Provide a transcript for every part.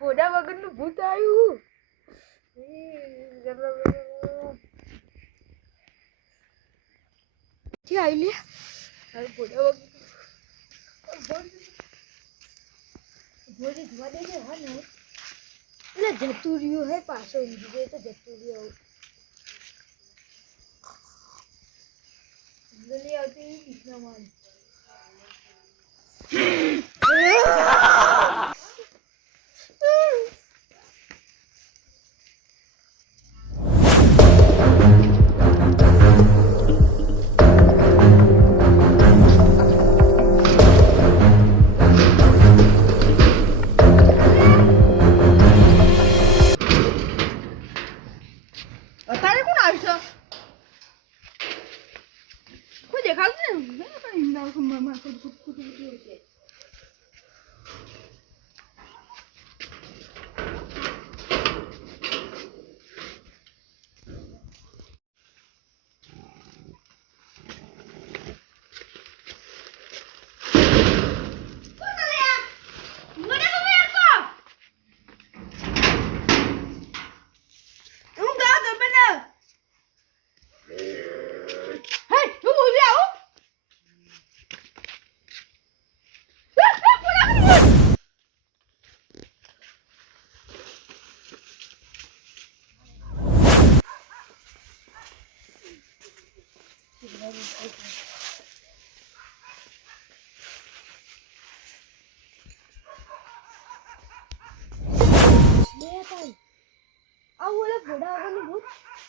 ભોડા વગરનું ભૂત આવ્યું. આવી લે ભોડા વગર જોવા દે છે. હા ને એટલે જતું રહ્યું હે પાછો ઊંઘી તો જતું રહ્યું આવતી બીચના માન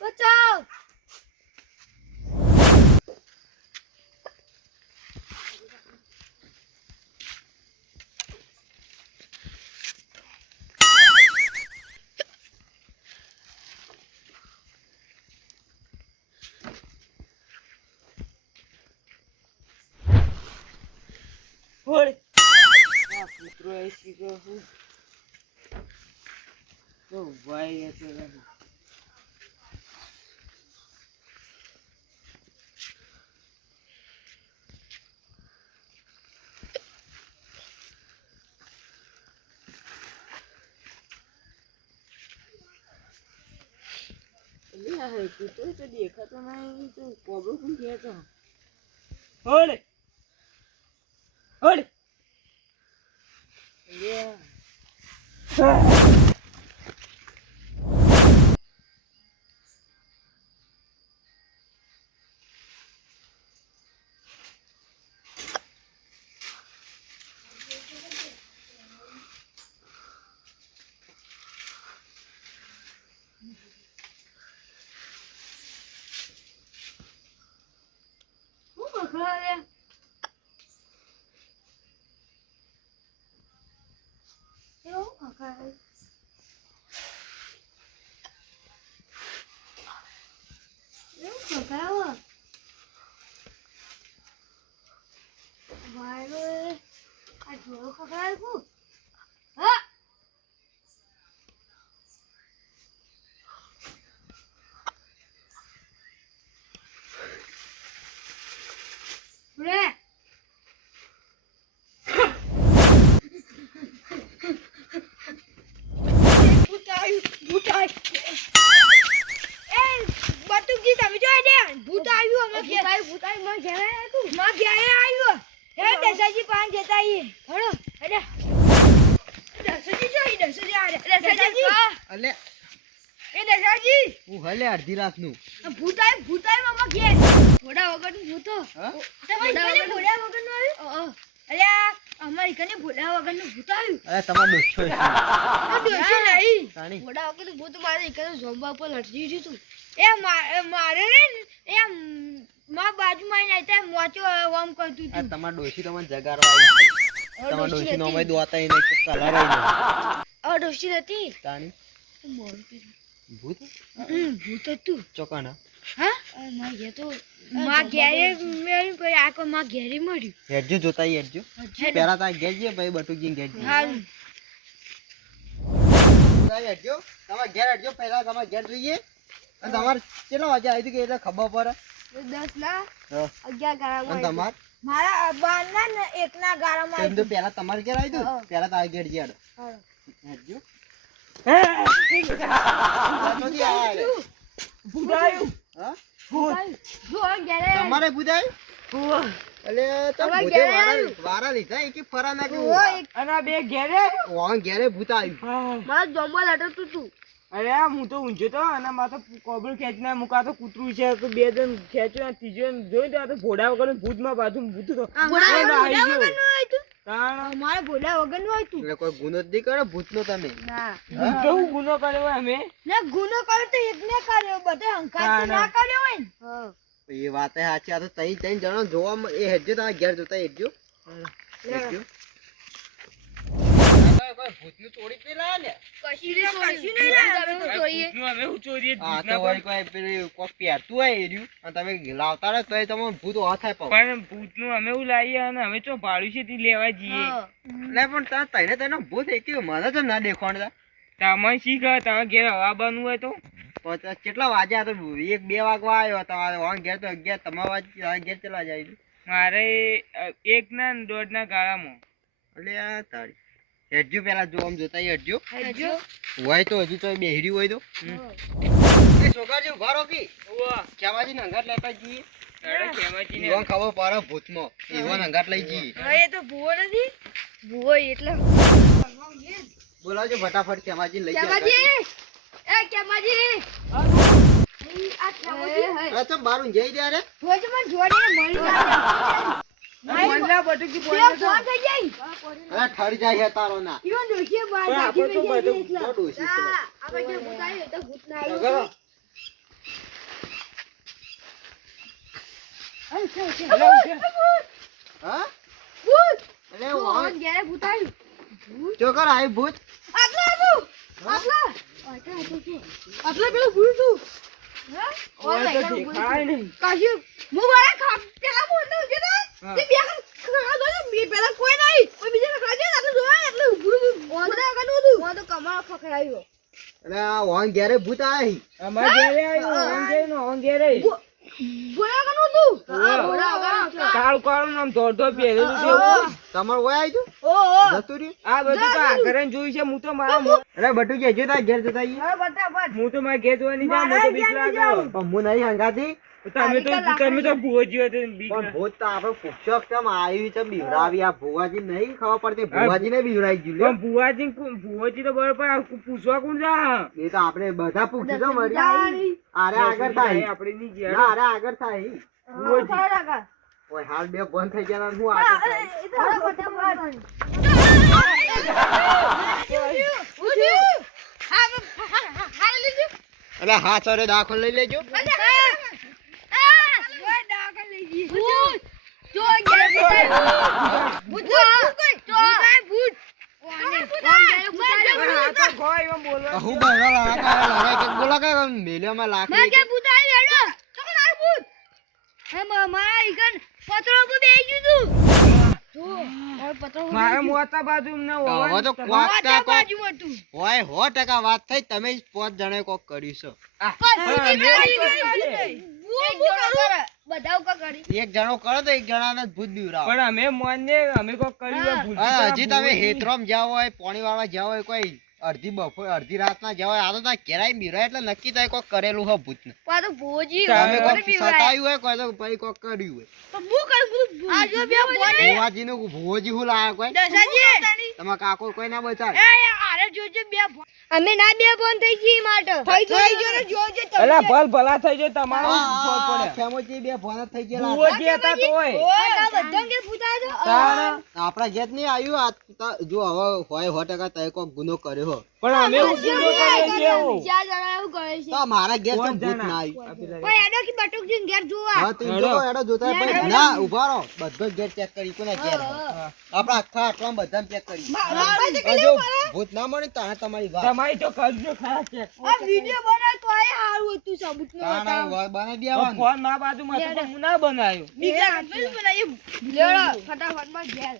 બચાવ. પુત્રો એસી કહું તો ભાઈ તો તો દેખાતો નહીં તો કોબરો પણ કહેતો હોડે હોડે અડધી રાત નું ભૂતાઈ મામા કે ભોડા વગર નું ભૂતો તમારી ભોડા વગર નું આવ્યું અલ્યા અમારી કને ભોડા વગર નું ભૂત આવ્યું અરે તમાર દોસ્તો નહીં ભોડા વગર નું ભૂત મારે એક ઝોંબા પર લટજી ગયું તું એ મારે ને એ માં બાજુમાં આવીને આતા મોચો ઓમ કરતું તું તમાર ડોશી તમને જગાડવા આવી તમાર ડોશી નો અમે દોતા ઈ નહીં કલર આ ડોશી હતી તાણી મોર ભૂત ભૂત હતું ચોકાના હા માં ગયા તો માં ઘેરે મેં કોઈ આકો માં ઘેરે મળ્યું હેડજો જોતા હેડજો પેલા તા ઘેરજે ભાઈ બટુજી ઘેરજે હારું હેડજો તમાર ઘેર હેડજો પહેલા તમાર ઘેર જોઈએ અને તમાર કેટલા વાગે આવી કે એટલે ખબર પડે 10 ના હા. 11 ગાળામાં અને તમાર મારા 12 ના ને 1 ના ગાળામાં તેમ તો પહેલા તમારે ઘેર આવી હા. હતું પહેલા તારે ઘેર જ્યાં હા. હેડજો ભૂતાયું હા જો ઘરે તમારે બુધાય અલે તો અમારે ભૂતે ઘેરે આવ્યું. વારા લીધા એકે ફરા ના કે ઓ એક અને આ બે ઘેરે વાં ઘેરે ભૂત આવ્યું મારા જમવા લટકતું તું અરે આ હું તો ઊંઝો તો અને મારે તો કોબળ ખેંચીને મુકા તો કૂતરું છે તો બે જણ ખેંચ્યો અને ત્રીજો જણ જોઈ તો આ તો ઘોડા વગર ભૂતમાં બાજુ ભૂત તો ભોળા આવી ગયો. વગરનું હોય તું તાણ અમારે ભોળા વગરનું હોય તું એટલે કોઈ ગુનો જ નહીં કરો ભૂતનો તમે ના કેવું ગુનો કર્યો હોય અમે ને ગુનો કર્યો તો એકને કર્યો બધે હંકાર તો ના કર્યો હોય ને એ વાત સાચી આ તો તઈ તઈ જણો જોવા એ હેડજો તમારે ઘેર જોતા હેડજો હેડજો કોઈ ભૂતનું ચોરી જ નહીં લાયા લે કશું નહીં લાવ્યો અમે તો જોઈએ ભૂતનું અમે હું ચોરીએ જ આ ભૂતના તો વળી કોઈ પેલું કોક પહેરતું હોય એ રહ્યું અને તમે લાવતા રહો તોય તમને ભૂત ઓહ થાય પાછું. પણ ભૂતનું અમે એવું લાવીએ અને અમે તો ભાડું છે તે લેવા જઈએ એટલે પણ તને તને ભૂત એક મને તો ના દેખવાડતા તમે શીખ તમે ઘેર હવા બનવું હોય તો પણ કેટલા વાગ્યા તો 1-2 વાગવા આવ્યો તમારે વાં ઘેર તો 11 તમારા વાગે ઘેર ચલા જાય મારે 1 ના 1.5 ના ગાળામાં એટલે આ તારી હેડજો પેલા જો આમ જોતા હેડજો હેડજો હોય તો હજી તો બેહરી હોય તો એ છોકરાજી ઉભા રહો કી ખેમાજી ને અંગાત લેતા જઈએ ખેમાચીને ઈવન ખબર પડે ભૂતમાં ઈવન અંગાત લઈ જઈએ એ તો ભૂવો નથી ભૂવો એટલે બોલાવજો ફટાફટ ખેમાજી લઈ કેમાજી એ કેમાજી આ કેમાજી અરે તો બારું જઈ દે રે જોજે મને જોડીને મળી જાય મંડલા બટુકી બે બોલે તો ફોન થઈ જાય અરે ઠરી જાય છે તારો ના ઈવન દોશીએ બાર પણ નાખી આપણે તો મેં બધું એટલે ડોશી છે. આપણે જે ભૂત આવ્યું તો ભૂત ના અગર આવ્યું અરે છે અલા, ઉઠે. હા ભૂત એટલે તો વાં ઓન ઘેરે ભૂત આવ્યું ચોકર આવી ભૂત આટલા હતું આટલા આટલા પેલું ભૂત તું હા ઓય તો દેખાય નહીં કાશી હું વાળા ખા પેલા બોલતો છે ને હા. તે બે ખા દો બે પેલા કોઈ નહીં કોઈ બીજા ખા દે આટલું જોય એટલે ઉભું ઓડા કાનું હતું હું તો કમાળ ખખડાયો એટલે આ વાં ઘેરે ભૂત આવી અમાર ઘેરે આવ્યું ઓન ઘેરે બોલા કાનું હતું હા, બોલા કાનું કાળ કાળ આમ ધોળ ધોળ પહેરેલું છે તમાર ઓય આવી તું ઓ જતું રહ્યું આ બધું તો આ ઘરે જોયું છે હું તો મારા અરે બટુ કે જો તાર ઘેર જતા આઈએ હા બતાવટ હું તો મારા ઘેર જોવાની જા મને તો બીક લાગે પણ હું નહીં હંગાતી તમે તો ભૂવો જીવો તો બીક પણ ભૂત તો આપણે પૂછ્યો કેમ આવી છે બીવડાવી આ ભુવાજી નહીં ખબર પડતી ભુવાજી ને બીવડાઈ ગયું લે. પણ ભૂવાજી તો બરોબર આ પૂછવા કોણ જા એ તો આપણે બધા પૂછ્યું તો મળી અરે આગળ થાય આપણે ની ના ઘેર અરે આગળ થાય ભૂવાજી. ઓય હાલ બે બંધ થઈ ગયા હું આગળ થાય એટલે હા સરે દાખલ લઈ લેજો આ તો ખોય એમ બોલવા હું બહેરો લડાઈ કે બોલા કે મેલ્યોમાં લાકડી કે મારા મોટા બાજુ ને હવે તો કોક કા કોક હોય 100% વાત થઈ તમે જ 5 જણે કોક કર્યું છે એક જણો કરો તો એક જણાને જ ભૂત બીવરાવો પણ અમે મોને અમે કોક કર્યું ભૂલ હા, હજી તમે હેતરોમ જાવ હોય પાણી વાળા જાવ હોય કોઈ અડધી બપોર અડધી રાતના જાવ હોય આ તો ત્યાં ઘેરાઈ બીવરાય એટલે નક્કી થાય કોક કરેલું હોય ભૂતને તમે કોક સતાયું હોય કોઈ તો પછી કોક કર્યું હોય ભુવાજીનું ભુવાજી હું લાયા કોઈ તમારા કાકો કોઈ ના બચાવે અમે ના બે ફોન થઈ ગઈ માટે થઈ ગયો ને જોજે અલા ભલ ભલા થઈ જાય તમારો ફોન પડે ખેમોજી બે ભોન જ થઈ ગયેલા ભૂવોજી હતા તોય ઓય બધા કે પૂછા તો તારા આપણા ઘેર નહીં આવ્યું આ જો હવે હોય 100% તય કોક ગુનો કર્યો હો પણ અમે ઉગીનો કરીએ છીએ એવું. ચાર જણા એવું કરે છે તો મારા ઘેર તો કોણ ભૂત જણા? ના આવ્યું ભાઈ એડો કે બટુકજી ઘેર જોવા હા તું જો એડો જોતા હોય, ભાઈ ના ઉભા રહો બધો જ ઘેર ચેક કરી કોના ઘેર હોય. આપણા આખા આટલામાં બધાને ચેક કરી જો ભૂત ના મળે તો આ તમારી વાત તમારી તો કરજો ખાસ છે આ વિડિયો બનાવ તો આય હારું હતું સબૂત નો તાણા બનાવી દેવાનું ફોન ના બાજુમાં હતો પણ હું ના બનાવ્યો બીજા આપણે બનાવીએ લેડો ફટાફટ માં ઘેર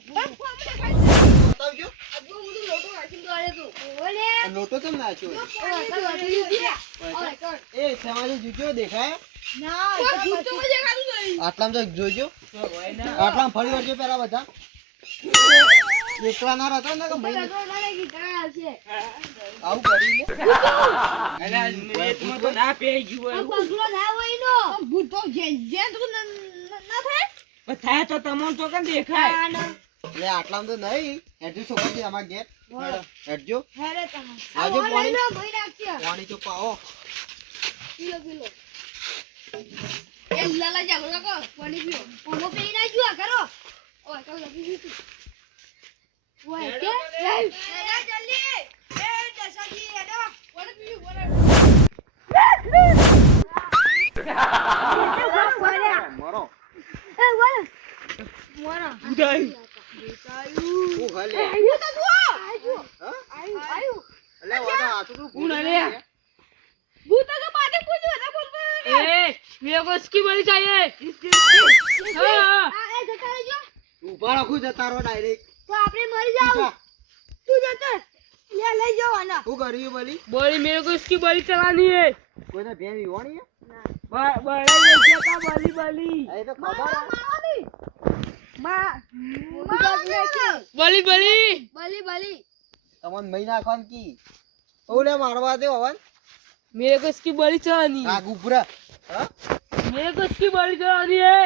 બતાવજો અજુ બધું લોટો રાખીને દોડે તો ઓલે આ લોટો કેમ નાખ્યો હોય? એ સમાજે જુજો દેખાય ના ભૂત તો મને દેખાતું નહીં. આટલામાં તો જોજો, તો હોય ને. આટલામાં ફરી વળજો પેલા બધા. એકલા ના રહેતા ને કે મહિને આવું કરી લે. અલા, રેતમાં તો ના પહેરી ગયું હોય એવું. પગલો ના હોય નો ભૂત તો જે તો ના થાય. પણ થાય તો તમને તો કેમ દેખાય? એટલે આટલામાં તો નહીં. હેડજો છોકરી અમાર ઘેર. હેડજો. હેરે તમે આવજો પાણી. ભાઈ નાખ્યા પાણી તો પાવો. પીલો એ લાલા જાગો કો પાણી પીઓ ઓમો પી ના જુઆ કરો ઓય તો લગી ગયું ઓય કે હેડા જલ્દી એ દસાજી હેડો પાણી પીઓ મરો. એ વાલા મોરા ઉડાય. હું હાલે. આયુ તો જુઓ હા? આયુ એટલે વાદા આટલું હું ના લે. ભૂત તો પાટે પૂજો ના બોલ मेरे को इसकी बड़ी चाहिए। આ એ જતા રહેજો ઉભા રાખું જતા રહો ડાયરેક્ટ. તો આપણે મરી જાવ તું જતો લે લઈ જાવ આના શું કર્યું બોલી? बड़ी मेरे को इसकी बड़ी चलानी है। કોઈને ભેં વિવાણી હે? बड़ी का बड़ी बड़ी એ તો ખબર હે. बड़ी बड़ी બલી બલી તમને મહી નાખવાનું કી. ઓલે મારવા દે હવન. मेरे को इसकी बड़ी चलानी है। આગ ઉપરા. હા? मेरे को इसकी बड़ी चलानी है।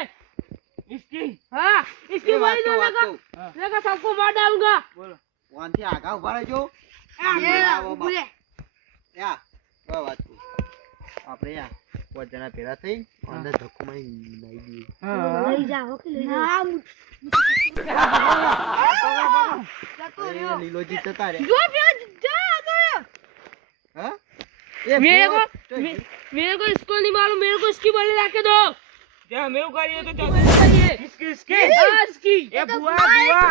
इसकी हाँ इसकी એ વાત बड़ी તો, વાત चलाने તો. का लगा सबको मार डालूंगा। बोलो વાનથી આગા ઉભા રહેજો. બોલે યા બહુ વાત કરું. આપણે યા 5 જણા ભેગા થઈ અંદર ધક્કો મારી નાઈ દઈએ. લઈ જાઓ કે લઈ જાઓ એ લીલોજી જતા રે. જો પેલા જા તો હા? मेरे को તો मेरे को इसको नहीं मालूम। मेरे को इसकी बड़ी लाके दो। क्या मेरे को चाहिए तो चाहिए। इसकी इसकी हाँ इसकी ये बुआ बुआ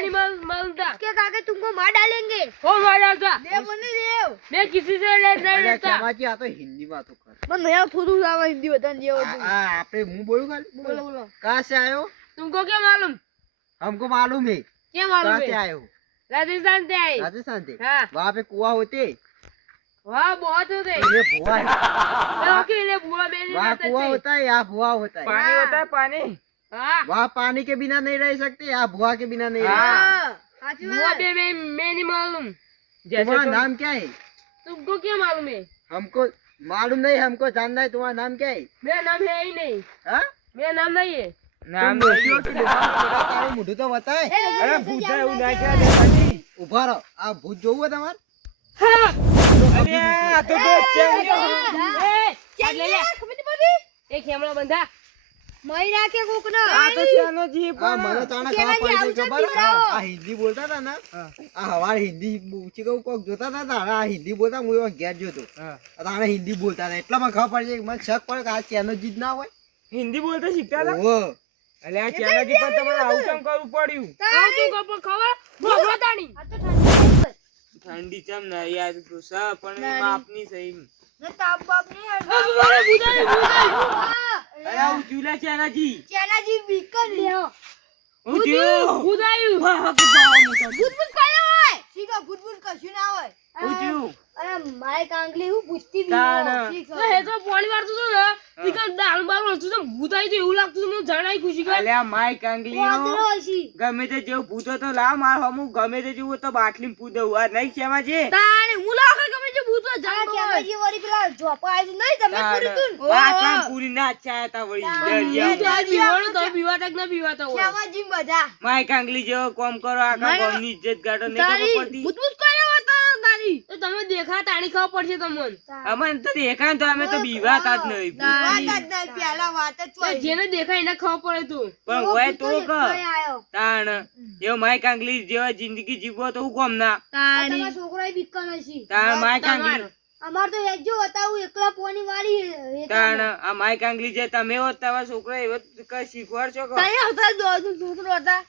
नहीं मालूम था। के काके तुमको मार डालेंगे कौन मार डालता? देव बने देव मैं किसी से नहीं અલ્યા लेता। ખેમાજી આ તો હિન્દી વાતો કર. मैं नया થોડું આવા હિન્દી બતાન જેવો આ આપણે હું બોલું ખાલી. બોલો બોલો कहाँ से आए हो? तुमको क्या मालूम? हमको मालूम है. क्या मालूम कहाँ से है? आए हो? राजस्थान से आए। राजस्थान से. हाँ वहाँ पे कुआं होते. वहाँ बहुत होते। ये भुआ है. मैं अकेले बुआ मैं नहीं वहाँ रहता कुआं थे। होता है, यहाँ भुआ होता है. पानी होता है पानी। हाँ वहाँ पानी के बिना नहीं रह सकते, यहाँ भुआ के बिना नहीं रह सकते. हाँ સાચી बुआ વાત पे मैं नहीं मालूम। जैसे तुम्हारा तुम- नाम क्या है? तुमको क्या मालूम है? हमको मालूम नहीं, हमको जानना है. तुम्हारा नाम क्या है? मेरा नाम है ही नहीं। हाँ? मेरा नाम नहीं है। तुम डोशी हो कि डोहा? ताરું મોઢું તો બતાય. अरे भूत है वो ना क्या ઊભા રહો. આ ભૂત જોવું હોય તમારે? हाँ અરે આ तो ले ले एक हेमड़ा बंधा। મહી નાખે કોક ના આ મને તાણે ખબર પડી ગઈ ખબર? આ હિન્દી બોલતા હતા ને, આ હવારે હિન્દી ઊંચી કહું કોક જોતા હતા તાણે આ હિન્દી બોલતા હું એવા ઘેર જોતો. તાણે હિન્દી બોલતા હતા એટલા મને ખબર પડી જાય. મને શક પડે કે આ ચેનોજી જ ના હોય. हिंदी बोलते सीखता था। ઓહો. अरे आ चैनल पर तुम्हारे आउटम करવું પડ્યું। આઉટમ કપ ખબર ભોગવા તાણી। આ તો ઠંડી ઠંડી ચમ ના યાર તો સા પણ માપની સહી। ને તાપ બાપ નહીં અરે બુદાઈ બુદાઈ। અરે અરે ઉજુલા ચાનાજી। ચેનાજી બીકન લેવો ઉજુ બુદાઈ। હા હા ભૂત કયો હોય સીધો ભૂત કશું ના હોય ઉજુ। અરે મારે કાંગલી હું પૂછતી બી તાણ। ના હે તો પાણી વાળતું તો ને તીકન દાળ બાર વળતું તો ભૂતાઈ તો એવું લાગતું મને જણાઈ ખુશી ગઈ। અલ્યા માય કાંગલી વાદળો હશી ગમે તે જેવું ભૂતો તો લાવ માર હમું ગમે તે જેવું તો બાટલીમાં પૂદવ આ નહીં કેમાજે। તાણે હું લાવ કે ગમે જે ભૂત હોય જાણ કેમેજી વરી પેલા જોપા આવી નહીં તમે પૂરી તું બાટલામાં પૂરી ના અચ્છા હતા વળી દરિયા। બીવાડો તો બીવાતા કે ના બીવાતા હોય। કેમેજી બધા માય કાંગલી જેવો કોમ કરો આખા ગામની ઇજ્જત ગાડો નહીં ખબર પડતી। ભૂત કયો હતા તારી તો તમે દેખા તાણી ખબર પડશે તમને। અમને તો દેખાય તો અમે તો બીવાતા જ નહીં। વાત જ નહીં પેલા વાત જ ચોઈ જેને દેખાય એને ખબર પડે તું પણ હોય તો ક આયો તાણ એવો માય કાંગલી જેવા જિંદગી જીવો તો હું કોમ ના તારી છોકરો બીકન હશી તાણ માય કાંગલી અમાર તો હેજો હતા હું એકલા પોની વાળી તાણ આ માય કાંગલી જે તમે હો તમારા છોકરા એવો કઈ શીખવાડશો કે તઈ આવતા દો છોકરો હતા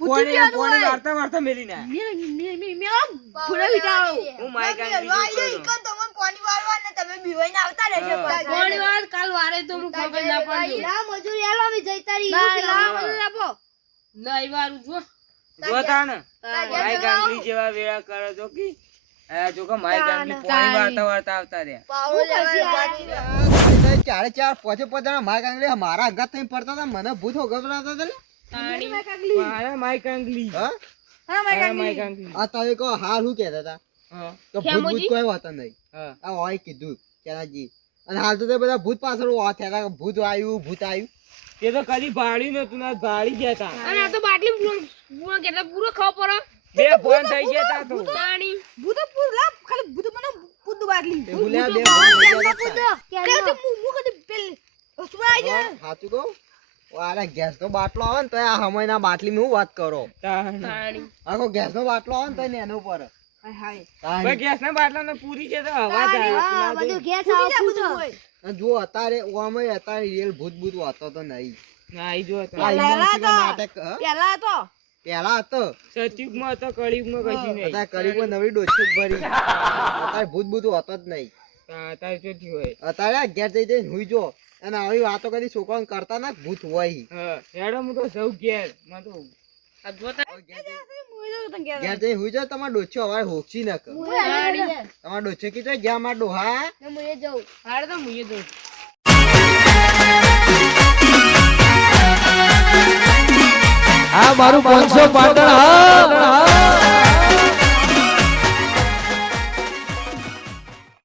પોણી વાર્તા વાર્તા મેલી ના પૂરા વિટાળો હું માય કાંગલી ઈકન તમને પોની વાળવા ને તમે બીવાઈને આવતા રહેજો પોણી વાર કાલ વારે તો હું ખબર ના પાડું લા મજૂરી આલો અમે જઈ તારી લા મજૂરી આપો નહીં વારું જો જો તાણ માય કાંગલી જેવા વેળા કરે તો કી આ જો કે માય કાંગલી પોણી વાર્તા વાર્તા આવતા રહ્યા પાવડો લેવા તમે ચારે ચાર પોચે પોતાના માર કાંગલી મારા અંગાત થઈને ફરતા હતા મને ભૂત ગભરાતા હતા લે. તાણી મારા માઈક આંગલી હા મારા માઈક આંગલી આ તમે કહો હાલ શું કહેતા હતા હા તો ભૂત ભૂત કોઈ હોતા નહીં હા આ હોય કીધું કેનાજી અને હાલ તો તે બધા ભૂત પાછળ વાત થયા હતા કે ભૂત આવ્યું તે તો કદી ભાળી નતું ના ભાળી ગયા તા અને આ તો બાટલી પૂરો કેટલા પૂરો ખાવ પડે બે ફોન થઈ ગયા તા તો તાણી ભૂત પૂરા ખાલી ભૂત મને ભૂત બાટલી એ ભૂલ્યા બે ભૂત થઈ ગયા હતા. કે મુ કદી પેલ સુરાઈ જાય સાચું કહું અરે ગેસ નો બાટલો આવે ને તો આ હમણાં બાટલી માં હું વાત કરો તાણી આખો ગેસ નો બાટલો આવે ને તો એના ઉપર હાય ભાઈ ગેસ ના બાટલા ને પૂરી છે તો અવાજ આવે બધું ગેસ આવે બધું અને જો અત્યારે રિયલ ભૂત હોતો તો નહીં ના ઈ જો તો આ ઈમાનસિંહ નાટક પેલા તો પેલા હતો સતયુગમાં તો કળિયુગમાં કશી નહીં અત્યારે કરીબન નવી ડોછી ભરી અત્યારે ભૂત હોતો જ નહીં તારે શું થયું હોય અત્યારે ઘેર જઈને હુઈ જો અને આવી વાતો કદી છોકરાઓને કરતા ના ભૂત હોય હા હેડો હું તો સૌ ઘેર માં તો આ જોતા ઘેર જઈને હુઈ જાઓ તમારે ડોછો હવે હોક્ષી ન કર તમારે ડોછો કીધો જ્યાં મારા ડોહા હાડે તો મુએ જો આ મારું 500 પાટણ હા